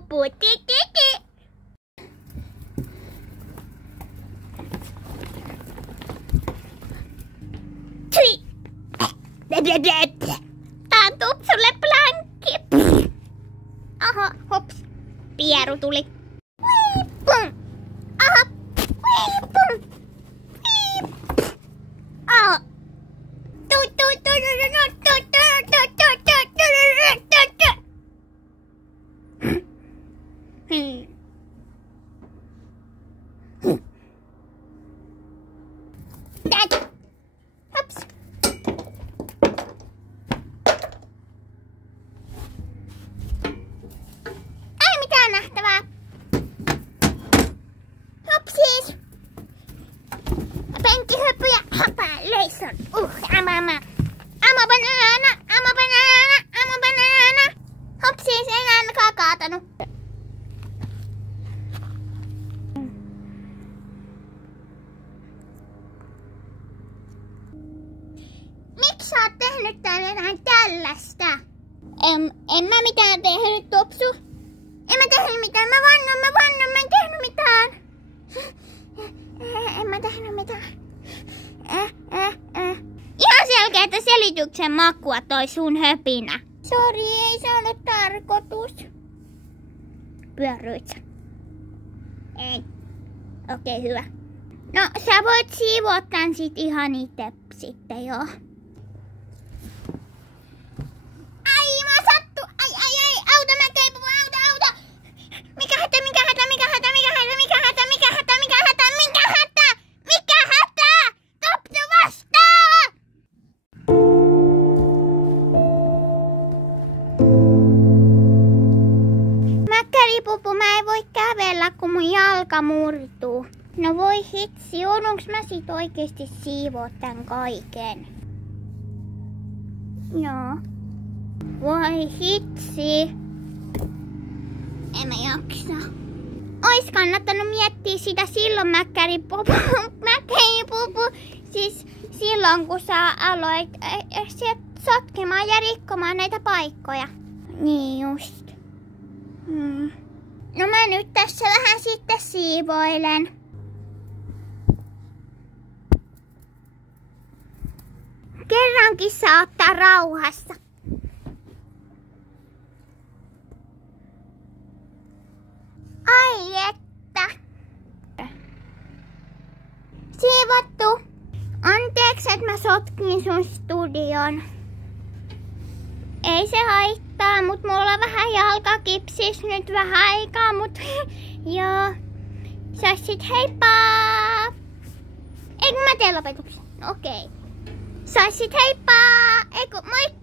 pupu. Tää on Tupsulle plankki. Aha, hops. Pieru tuli. Aha. Aha. Hops. Ei mitään nähtävää. Hopsis. Penkkihyppy ja löison. Ama banaana. Hopsis, en ainakaan kaatanut. Miksi sä oot tehnyt täällä jotain tällaista? En mä mitään tehnyt, Tupsu. En mä tehnyt mitään, mä vannon, mä en tehnyt mitään. En mä tehnyt mitään. Ihan selkeätä selityksen makua toi sun höpinä. Sori, ei se ollut tarkoitus. Pyörryit sä? Ei. Okei, hyvä. No, sä voit siivoa tän sit ihan ite sitten, joo. Ai, mä sattu! Ai, auta, mä keipuva, auta! Mikä hätä? Tupsu vastaa! Mäkkäripupu, mä en voi kävellä, kun mun jalka murtuu. No voi hitsi, joudunks mä sit oikeesti siivoo tän kaiken? Joo. Voi hitsi. En mä jaksa. Ois kannattanut miettiä sitä silloin, Mäkkäripupu. Siis silloin, kun sä aloit sotkemaan ja rikkomaan näitä paikkoja. Niin just. No mä nyt tässä vähän sitten siivoilen. Kerrankin saa ottaa rauhassa. Ai että. Siivottu. Anteeksi, että mä sotkin sun studion. Ei se haittaa, mut mulla on vähän jalkakipsis nyt vähän aikaa, mut joo. Sassit heippa! Eikö mä teen lopetuksen? Okei. Sassit heippa! Eiku moikka!